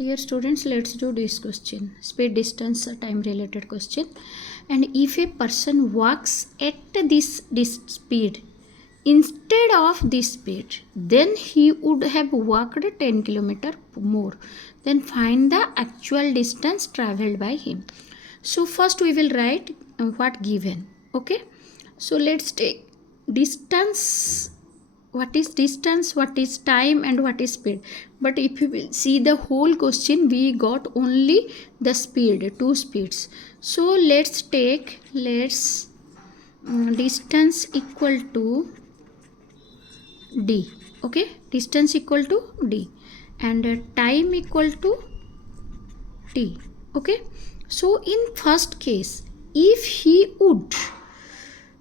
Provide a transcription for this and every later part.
Dear students, let's do this question. Speed, distance, time related question. And if a person walks at this speed instead of this speed, then he would have walked 10 km more. Then find the actual distance traveled by him. So first we will write what given. Okay. So let's take distance. What is distance, what is time, and what is speed. But if you will see the whole question, we got only the speed, two speeds. So let's take distance equal to d. Okay, distance equal to d and time equal to t. Okay, so in first case, if he would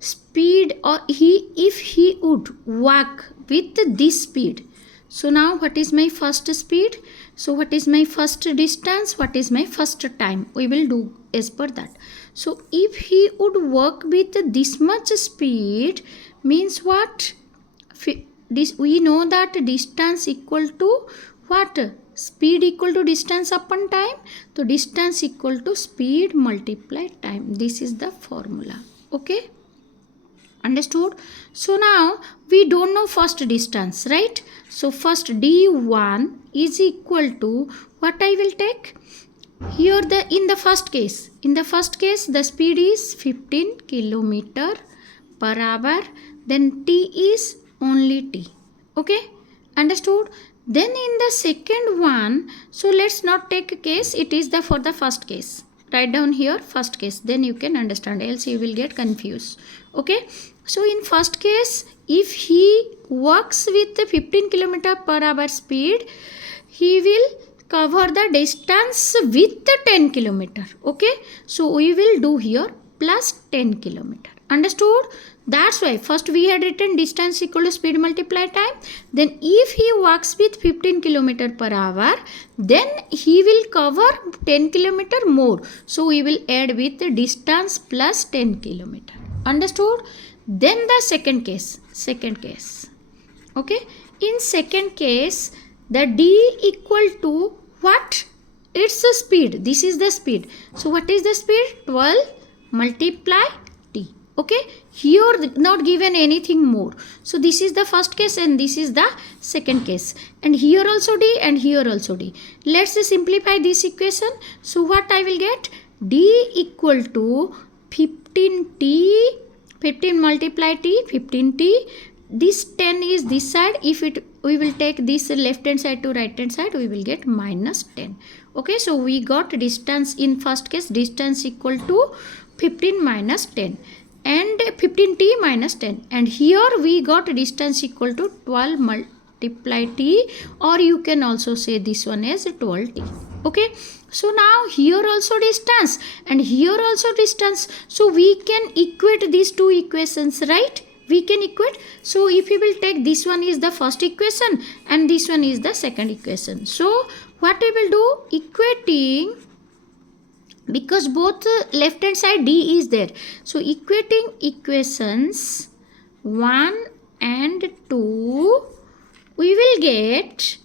speed or if he would walk with this speed, so now what is my first speed, so what is my first distance, what is my first time, we will do as per that. So if he would walk with this much speed means what, this we know that distance equal to what, speed equal to distance upon time. So distance equal to speed multiplied time. This is the formula. Okay, understood? So now we don't know first distance, right? So first d1 is equal to what I will take here, in the first case the speed is 15 km per hour, then t is only t. Okay, understood? Then in the second one, so let's not take a case, it is the for the first case. Write down here first case, then you can understand, else you will get confused. Okay, so in first case, if he walks with 15 km per hour speed, he will cover the distance with 10 km. Okay, so we will do here plus 10 km. Understood? That's why first we had written distance equal to speed multiply time. Then if he walks with 15 km per hour, then he will cover 10 km more. So we will add with the distance plus 10 km. Understood? Then the second case. Okay, in second case, the d equal to what? It's the speed. This is the speed. So what is the speed? 12 multiply t. Okay, here not given anything more. So this is the first case and this is the second case, and here also d and here also d. Let's simplify this equation. So what I will get? D equal to 15t, 15 multiply t, 15t. This 10 is this side. If we will take this left hand side to right hand side, we will get minus 10. Okay, so we got distance in first case, distance equal to 15 minus 10 and 15t minus 10, and here we got distance equal to 12 multiply t, or you can also say this one as 12t. Okay, so now here also distance and here also distance, so we can equate these two equations, right? We can equate. So if we will take, this one is the first equation and this one is the second equation. So what we will do, equating, because both left hand side d is there, so equating equations 1 and 2, we will get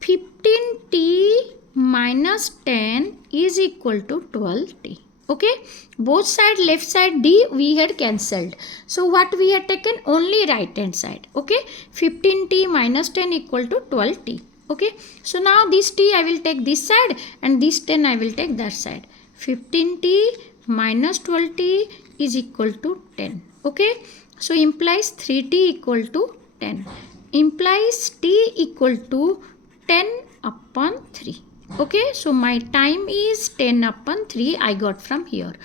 15t minus 10 is equal to 12t. Okay, both side left side d we had cancelled, so what we had taken, only right hand side. Okay, 15t minus 10 equal to 12t. Okay, so now this t I will take this side and this 10 I will take that side. 15t minus 12t is equal to 10. Okay, so implies 3t equal to 10, implies t equal to 10 upon 3. Okay, so my time is 10 upon 3 I got from here.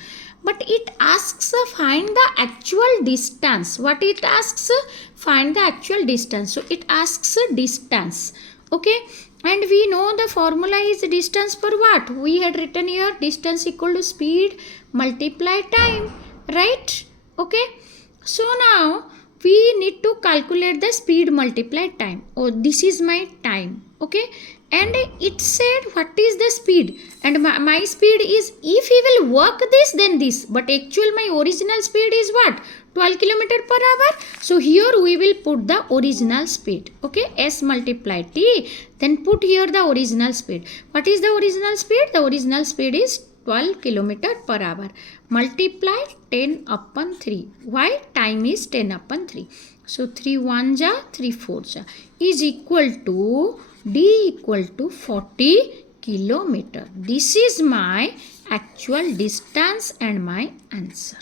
But it asks find the actual distance. What it asks? Find the actual distance. So it asks distance. Okay, and we know the formula is distance per what? We had written here distance equal to speed multiply time, right? Okay, so now we need to calculate the speed multiplied time. Oh, this is my time. Okay, and it said what is the speed, and my speed is, if he will work this then this, but actual my original speed is what? 12 kilometer per hour. So here we will put the original speed. Okay, s multiply t, then put here the original speed. What is the original speed? The original speed is 12 kilometer per hour. Multiply 10 upon 3. Why? Time is 10 upon 3. So 3 1 ja, 3 4 ja is equal to d equal to 40 kilometer. This is my actual distance and my answer.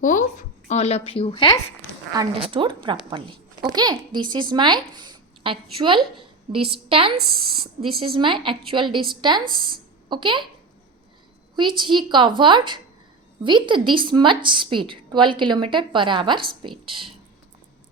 Hope all of you have understood properly. Okay, this is my actual distance. This is my actual distance. Okay, which he covered with this much speed, 12 kilometer per hour speed.